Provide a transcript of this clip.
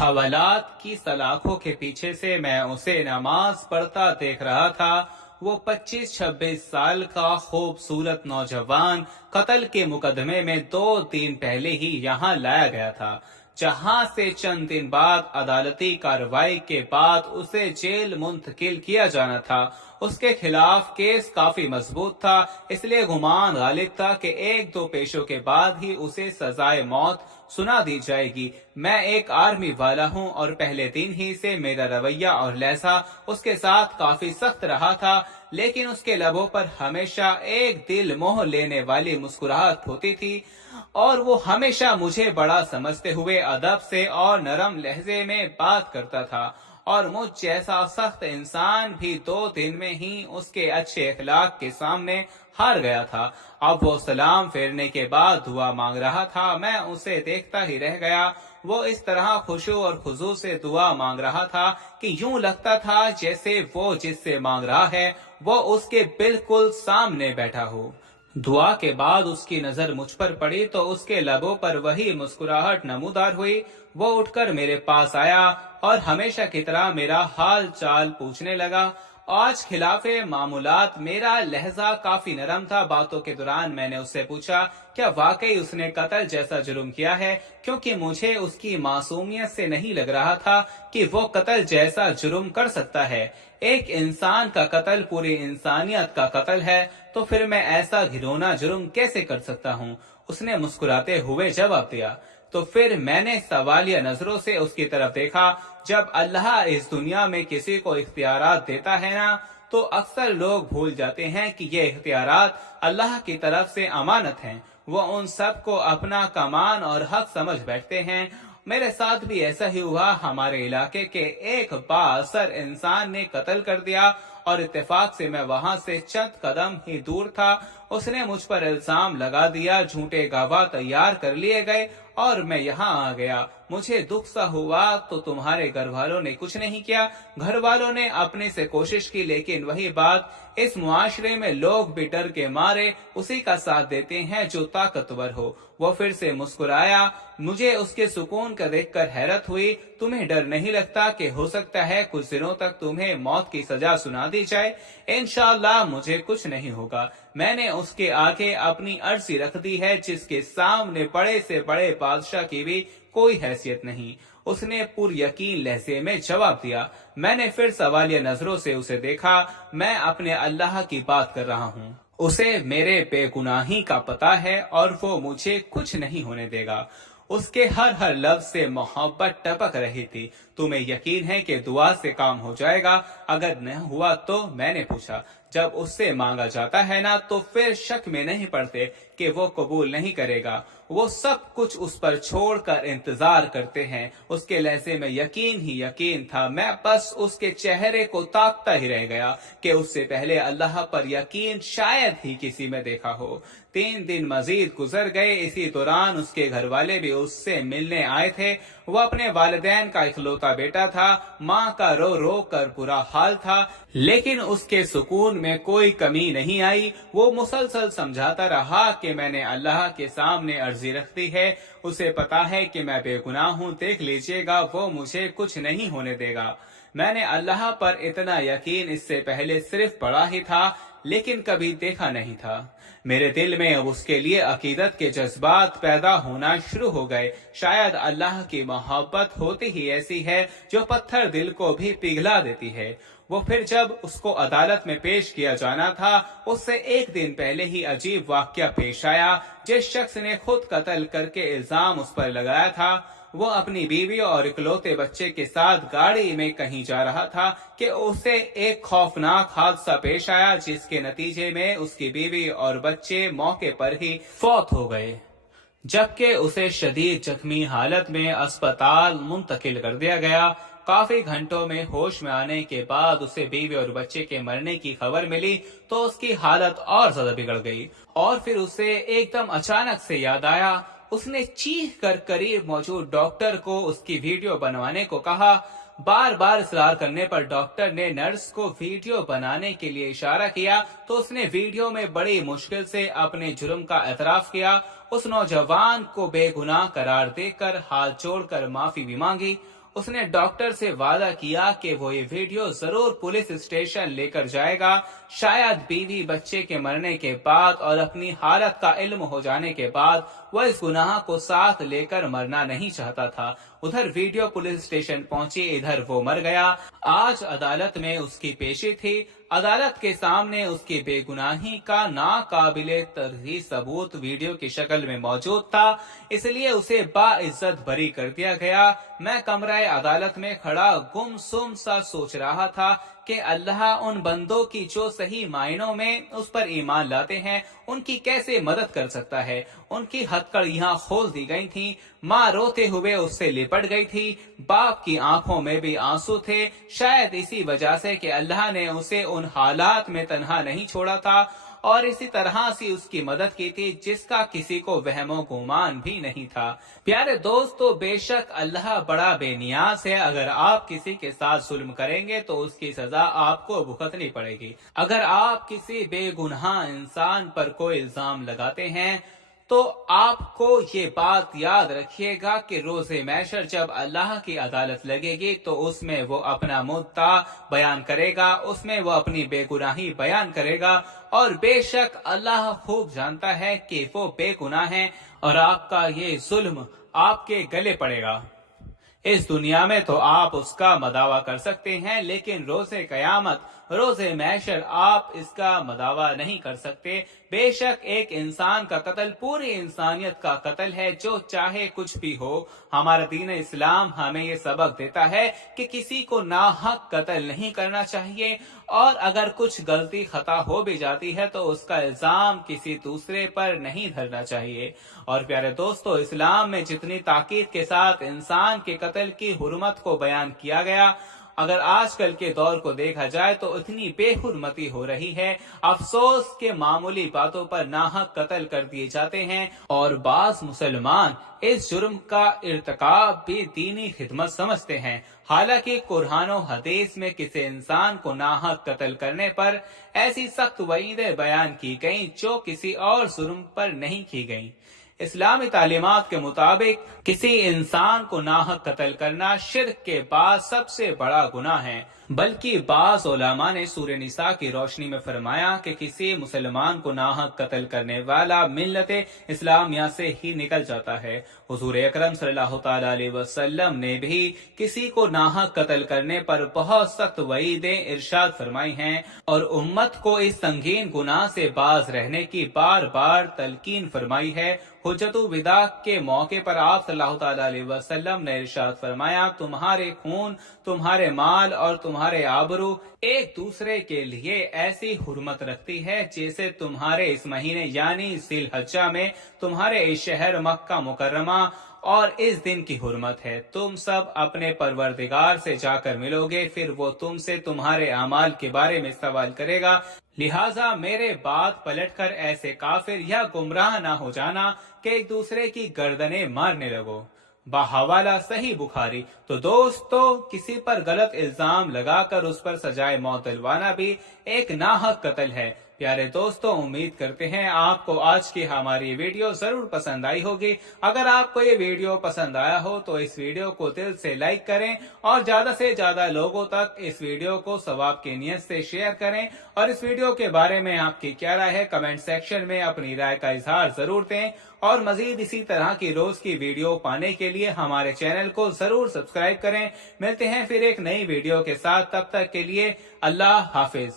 हवालात की सलाखों के पीछे से मैं उसे नमाज पढ़ता देख रहा था। वो 25-26 साल का खूबसूरत नौजवान कत्ल के मुकदमे में 2 दिन पहले ही यहाँ लाया गया था, जहां से चंद दिन बाद अदालती कार्रवाई के बाद उसे जेल मुंतकिल किया जाना था। उसके खिलाफ केस काफी मजबूत था, इसलिए गुमान गालिब था कि 1-2 पेशों के बाद ही उसे सजाए मौत सुना दी जाएगी। मैं एक आर्मी वाला हूं और पहले दिन ही से मेरा रवैया और लहजा उसके साथ काफी सख्त रहा था, लेकिन उसके लबों पर हमेशा एक दिल मोह लेने वाली मुस्कुराहट होती थी और वो हमेशा मुझे बड़ा समझते हुए अदब से और नरम लहजे में बात करता था। और मुझ जैसा सख्त इंसान भी 2 दिन में ही उसके अच्छे अखलाक के सामने हार गया था। अब वो सलाम फेरने के बाद दुआ मांग रहा था, मैं उसे देखता ही रह गया। वो इस तरह खुशू और खुजू से दुआ मांग रहा था कि यूं लगता था जैसे वो जिससे मांग रहा है वो उसके बिल्कुल सामने बैठा हो। दुआ के बाद उसकी नजर मुझ पर पड़ी तो उसके लबों पर वही मुस्कुराहट नमूदार हुई। वो उठकर मेरे पास आया और हमेशा की तरह मेरा हाल चाल पूछने लगा। आज खिलाफे मामूलात मेरा लहजा काफी नरम था। बातों के दौरान मैंने उससे पूछा, क्या वाकई उसने कत्ल जैसा जुर्म किया है, क्योंकि मुझे उसकी मासूमियत से नहीं लग रहा था कि वो कत्ल जैसा जुर्म कर सकता है। एक इंसान का कत्ल पूरी इंसानियत का कत्ल है, तो फिर मैं ऐसा घिनौना जुर्म कैसे कर सकता हूँ? उसने मुस्कुराते हुए जवाब दिया। तो फिर मैंने सवालिया नजरों से उसकी तरफ देखा। जब अल्लाह इस दुनिया में किसी को इख्तियारात देता है ना, तो अक्सर लोग भूल जाते हैं कि ये इख्तियारात अल्लाह की तरफ से अमानत हैं। वो उन सब को अपना कमान और हक समझ बैठते हैं। मेरे साथ भी ऐसा ही हुआ। हमारे इलाके के एक बाअसर इंसान ने कत्ल कर दिया और इत्तेफाक से मैं वहां से चंद कदम ही दूर था। उसने मुझ पर इल्जाम लगा दिया, झूठे गवाह तैयार कर लिए गए और मैं यहाँ आ गया। मुझे दुख सा हुआ तो तुम्हारे घर वालों ने कुछ नहीं किया। घर वालों ने अपने से कोशिश की, लेकिन वही बात, इस मुआशरे में लोग भी डर के मारे उसी का साथ देते हैं जो ताकतवर हो। वो फिर से मुस्कुराया। मुझे उसके सुकून का देखकर हैरत हुई। तुम्हें डर नहीं लगता कि हो सकता है कुछ दिनों तक तुम्हें मौत की सजा सुना दी जाए? इंशाअल्लाह मुझे कुछ नहीं होगा। मैंने उसके आगे अपनी अर्जी रख दी है, जिसके सामने बड़े से बड़े बादशाह की भी कोई हैसियत नहीं। उसने पुर यकीन लहजे में जवाब दिया। मैंने फिर सवालिया नजरों से उसे देखा। मैं अपने अल्लाह की बात कर रहा हूँ। उसे मेरे बेगुनाही का पता है और वो मुझे कुछ नहीं होने देगा। उसके हर लफ्ज से मोहब्बत टपक रही थी। तुम्हें यकीन है कि दुआ से काम हो जाएगा? अगर न हुआ तो? मैंने पूछा। जब उससे मांगा जाता है ना, तो फिर शक में नहीं पड़ते कि वो कबूल नहीं करेगा। वो सब कुछ उस पर छोड़कर इंतजार करते हैं। उसके लहजे में यकीन ही यकीन था। मैं बस उसके चेहरे को ताकता ही रह गया कि उससे पहले अल्लाह पर यकीन शायद ही किसी में देखा हो। 3 दिन मजीद गुजर गए। इसी दौरान उसके घर वाले भी उससे मिलने आए थे। वो अपने वालिदैन का इकलौता बेटा था। माँ का रो रो कर बुरा हाल था, लेकिन उसके सुकून में कोई कमी नहीं आई। वो मुसलसल समझाता रहा कि मैंने अल्लाह के सामने अर्जी रख दी है। उसे पता है कि मैं बेगुनाह हूँ। देख लीजिएगा, वो मुझे कुछ नहीं होने देगा। मैंने अल्लाह पर इतना यकीन इससे पहले सिर्फ पढ़ा ही था, लेकिन कभी देखा नहीं था। मेरे दिल में अब उसके लिए अकीदत के जज्बात पैदा होना शुरू हो गए। शायद अल्लाह की मोहब्बत होती ही ऐसी है जो पत्थर दिल को भी पिघला देती है। वो फिर जब उसको अदालत में पेश किया जाना था, उससे 1 दिन पहले ही अजीब वाकया पेश आया। जिस शख्स ने खुद कत्ल करके इल्जाम उस पर लगाया था, वो अपनी बीवी और इकलौते बच्चे के साथ गाड़ी में कहीं जा रहा था कि उसे एक खौफनाक हादसा पेश आया, जिसके नतीजे में उसकी बीवी और बच्चे मौके पर ही फौत हो गए, जबकि उसे शदीद जख्मी हालत में अस्पताल मुंतकिल कर दिया गया। काफी घंटों में होश में आने के बाद उसे बीवी और बच्चे के मरने की खबर मिली तो उसकी हालत और ज्यादा बिगड़ गई। और फिर उसे एकदम अचानक से याद आया। उसने चीख कर करीब मौजूद डॉक्टर को उसकी वीडियो बनवाने को कहा। बार बार इसरार करने पर डॉक्टर ने नर्स को वीडियो बनाने के लिए इशारा किया तो उसने वीडियो में बड़ी मुश्किल से अपने जुर्म का एतराफ किया उस नौजवान को बेगुनाह करार देकर हाथ जोड़कर माफी भी मांगी। उसने डॉक्टर से वादा किया कि वो ये वीडियो जरूर पुलिस स्टेशन लेकर जाएगा। शायद बीवी बच्चे के मरने के बाद और अपनी हालत का इल्म हो जाने के बाद वह इस गुनाह को साथ लेकर मरना नहीं चाहता था। उधर वीडियो पुलिस स्टेशन पहुंची, इधर वो मर गया। आज अदालत में उसकी पेशी थी। अदालत के सामने उसकी बेगुनाही का नाकाबिले तरजीह सबूत वीडियो की शक्ल में मौजूद था, इसलिए उसे बाइज्जत बरी कर दिया गया। मैं कमरे अदालत में खड़ा गुमसुम सा सोच रहा था कि अल्लाह उन बंदों की जो सही मायनों में उस पर ईमान लाते हैं उनकी कैसे मदद कर सकता है। उनकी हथकड़ियां खोल दी गई थीं, माँ रोते हुए उससे लिपट गई थी, बाप की आंखों में भी आंसू थे। शायद इसी वजह से कि अल्लाह ने उसे उन हालात में तन्हा नहीं छोड़ा था और इसी तरह से उसकी मदद की थी जिसका किसी को वहमो गुमान भी नहीं था। प्यारे दोस्तों, बेशक अल्लाह बड़ा बेनियाज है। अगर आप किसी के साथ जुल्म करेंगे तो उसकी सजा आपको भुगतनी पड़ेगी। अगर आप किसी बेगुनाह इंसान पर कोई इल्जाम लगाते हैं तो आपको ये बात याद रखिएगा कि रोज़े महशर जब अल्लाह की अदालत लगेगी तो उसमें वो अपना मुद्दा बयान करेगा, उसमें वो अपनी बेगुनाही बयान करेगा और बेशक अल्लाह खूब जानता है कि वो बेगुनाह है और आपका ये जुल्म आपके गले पड़ेगा। इस दुनिया में तो आप उसका मदावा कर सकते हैं, लेकिन रोज़े कयामत, रोज़े महशर आप इसका मदावा नहीं कर सकते। बेशक एक इंसान का कत्ल पूरी इंसानियत का कत्ल है, जो चाहे कुछ भी हो। हमारा दीन इस्लाम हमें ये सबक देता है कि किसी को नाहक कत्ल नहीं करना चाहिए और अगर कुछ गलती खता हो भी जाती है तो उसका इल्जाम किसी दूसरे पर नहीं धरना चाहिए। और प्यारे दोस्तों, इस्लाम में जितनी ताकीद के साथ इंसान के कत्ल की हुर्मत को बयान किया गया, अगर आजकल के दौर को देखा जाए तो इतनी बेहुरमती हो रही है। अफसोस के मामूली बातों पर नाहक कत्ल कर दिए जाते हैं और बाज मुसलमान इस जुर्म का इर्तिकाब भी दीनी खिदमत समझते हैं। हालांकि कुरान और हदीस में किसी इंसान को नाहक कत्ल करने पर ऐसी सख्त वईदें बयान की गईं जो किसी और जुर्म पर नहीं की गईं। इस्लामी तालीमात के मुताबिक किसी इंसान को नाहक कत्ल करना शिर्क के बाद सबसे बड़ा गुनाह है। बल्कि बाज़ उलमा ने सूरह निसा की रोशनी में फरमाया कि किसी मुसलमान को नाहक कत्ल करने वाला मिल्लत इस्लामिया से ही निकल जाता है। हुजूर अकरम सल्लल्लाहु अलैहि वसल्लम ने भी किसी को नाहक कत्ल करने पर बहुत सख्त वईदें इरशाद फरमाई हैं और उम्मत को इस संगीन गुनाह से बाज रहने की बार बार तलकीन फरमाई है। हुज्जतुल विदा के मौके पर आप सल्लल्लाहु अलैहि वसल्लम ने इरशाद फरमाया, तुम्हारे खून, तुम्हारे माल और तुम्हारे आबरू एक दूसरे के लिए ऐसी हुर्मत रखती है जैसे तुम्हारे इस महीने यानी ज़िलहज्जा में तुम्हारे इस शहर मक्का मुकर्रमा और इस दिन की हुर्मत है। तुम सब अपने परवरदिगार से जाकर मिलोगे, फिर वो तुमसे तुम्हारे अमाल के बारे में सवाल करेगा। लिहाजा मेरे बात पलटकर ऐसे काफिर या गुमराह ना हो जाना कि एक दूसरे की गर्दनें मारने लगो। बाहवाला सही बुखारी। तो दोस्तों, किसी पर गलत इल्जाम लगाकर उस पर सजाए मौत दिलवाना भी एक नाहक कत्ल है। प्यारे दोस्तों, उम्मीद करते हैं आपको आज की हमारी वीडियो जरूर पसंद आई होगी। अगर आपको ये वीडियो पसंद आया हो तो इस वीडियो को दिल से लाइक करें और ज्यादा से ज्यादा लोगों तक इस वीडियो को सवाब की नियत से शेयर करें। और इस वीडियो के बारे में आपकी क्या राय है कमेंट सेक्शन में अपनी राय का इजहार जरूर दें। और मजीद इसी तरह की रोज की वीडियो पाने के लिए हमारे चैनल को जरूर सब्सक्राइब करें। मिलते हैं फिर एक नई वीडियो के साथ, तब तक के लिए अल्लाह हाफिज।